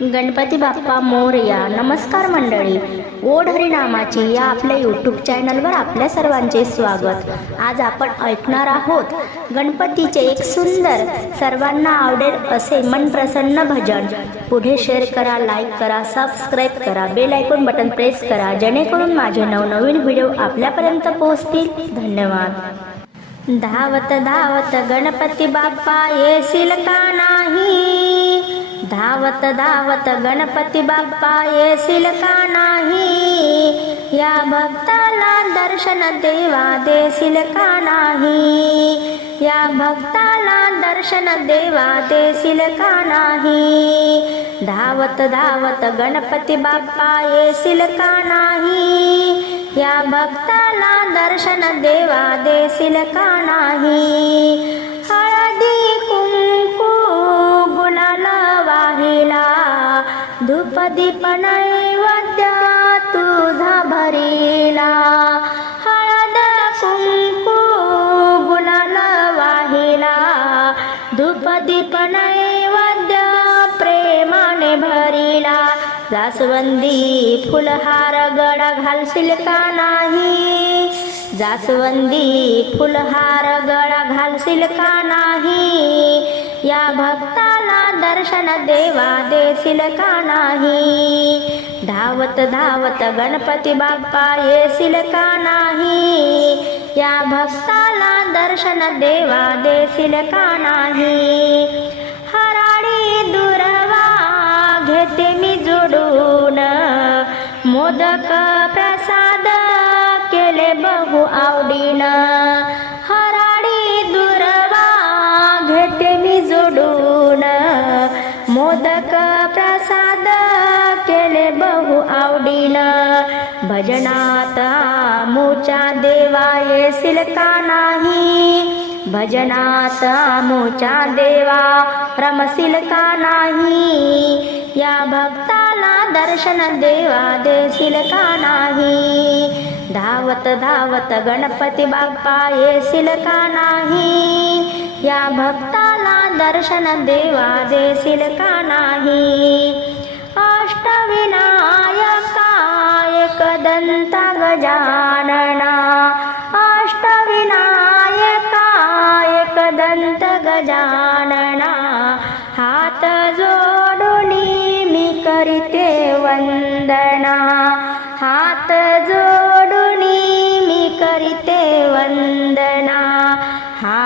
गणपती बाप्पा मोरया नमस्कार मंडळी. ओढ हरिनामाची या आपल्या यूट्यूब चॅनलवर आपल्या सर्वांचे स्वागत. आज आपण ऐकणार आहोत गणपतीचे एक सुंदर सर्वांना आवडेल असे मन प्रसन्न भजन. पुढे शेअर करा लाईक करा सबस्क्राईब करा बेल आयकॉन बटन प्रेस करा जेणेकरून माझे नवनवीन व्हिडिओ आपल्यापर्यंत पोहोचतील. धन्यवाद. धावत धावत गणपती बाप्पा येशील का नाही? धावत धावत गणपती बाप्पा येशील का नाही? या भक्ताला दर्शन देवा देशील का नाही? या भक्ताला दर्शन देवा देशील का नाही? धावत धावत गणपती बाप्पा येशील का नाही? या भक्ताला दर्शन देवा देशील का नाही? गणपती दीप तुझा भरिला. हळद कुंकू गुलाल वाहिला. धुपदी दीप प्रेमाने भरिला. जास्वंदी फुलहार गड घालशील का नाही. जास्वंदी फुलहार गळा घालशील का नाही. या भक्ता दर्शन देवा देशील का नाही? धावत धावत गणपती बाप्पा येशील का नाही? या भक्ताला दर्शन देवा देशील का नाही? हराळी दुर्वा घेते मी जोडून. मोदक प्रसाद केले बहु आवडीन. मोदक प्रसाद केले बहु आवडीन. भजनात मुच्या देवा येशील का नाही. भजनात मुच्या देवा रमशील का नाही. या भक्ताला दर्शन देवा देशील का नाही. धावत धावत गणपती बाप्पा येशील का नाही. या भक्ता दर्शन देवा देशील का नाही? अष्टविनायका एकदंता गजानना अष्टविनायका एकदंत गजानना हात जोडून मी करीते वंदना हात जोडून मी करीते वंदना.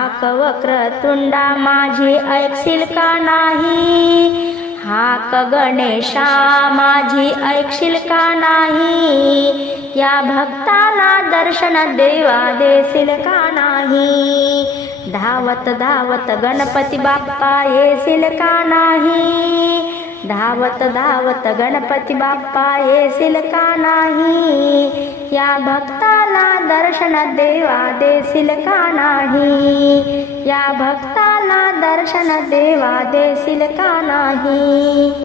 हाक वक्रतुंडा माझी ऐकशील का नाही? हाक गणेशा माझी ऐकशील का नाही? या भक्ताला दर्शन देवा देशील का नाही? धावत धावत गणपती बाप्पा येशील का नाही? धावत धावत गणपती बाप्पा येशील का नाही. या भक्ताला दर्शन देवा देशील का नाही. या भक्ताला दर्शन देवा देशील का नाही.